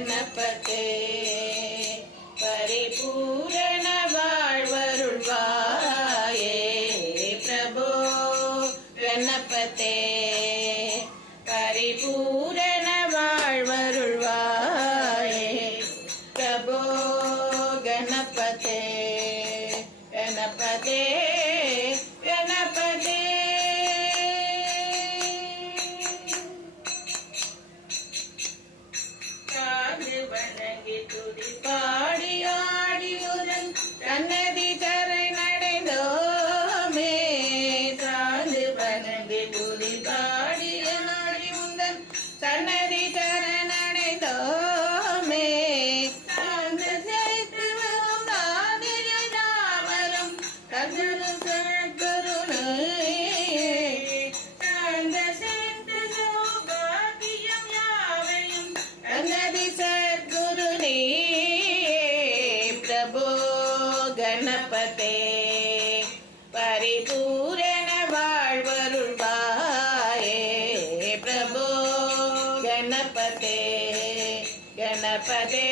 गणपते परिपूर्ण वाळ्वरुळ्वाये प्रभो गणपते परिपूर्ण वाळ्वरुळ्वाये प्रभो गणपते गणपते गणपते வணங்கி துதி பாடி ஆடியுடன் தன்னதி தரை நடைந்தோமே சாந்து வணங்கி துதி பாடி ஆடியுடன் தன்னதி தரை நடைந்தோமே சாந்து சேர்த்து வரும் நாவரும் கஜரு சத்குருனே சாந்த சேர்த்து சௌபாகியம் யாவையும் தன்னதி प्रभो गणपते परिपूर्ण वाळ्वरुळ्वाये प्रभो गणपते गणपते